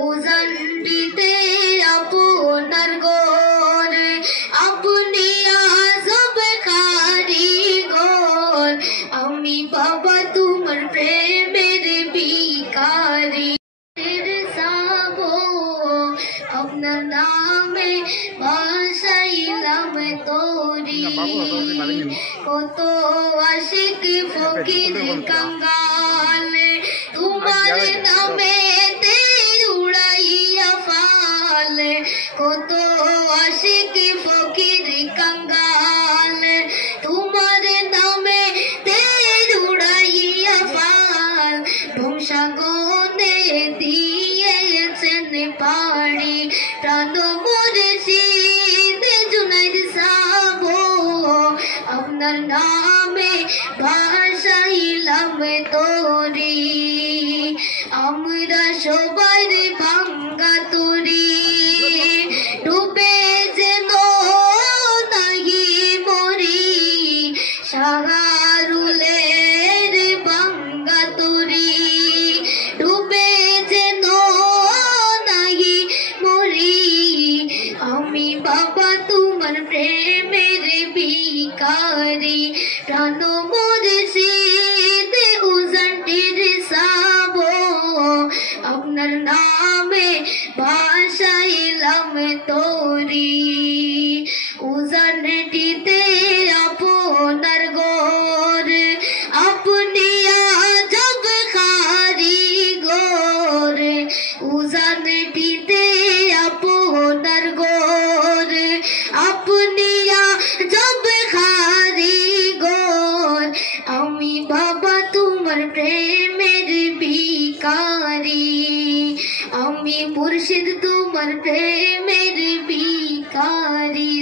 উজান দিতে আপনার ঘরে আপনি আজব কারিগর আমি বাবা তোমার প্রেমের ভিখারি সাবো আপনার নামে বাসাইলাম তোরি কত আশিক ফকির কাঙ্গাল তোমার নামে উড়াইয়া ফাল কত আশিক ফকির কাঙ্গাল তোমার নামে উড়াইয়া ফাল ধ্বংসাগনে দিয়েছেন পাড়ি প্রাণ মুর্শিদ জুনাইদ সাবো আপনার নামে ভাসাইলাম তোরি আমরা সবার ভাঙ্গা তোরি ডুবে যেন নাহি মরি সাহারুলের ভাঙ্গা তোরি ডুবে যেন নাহি মরি আমি বাবা তোমার প্রেমের ভিখারি প্রাণ মুর্শিদ উজানটির সাবো আপনার নামে ভাসাইলাম তোরি উজানটিতে আপনার ঘর আপনি আজব কারিগর উজানটিতে আপনার ঘর আপনি আজব কারিগর আমি বাবা তোমার প্রেমের ভিখারি আমি মুর্শিদ তোমার প্রেমের ভিখারি।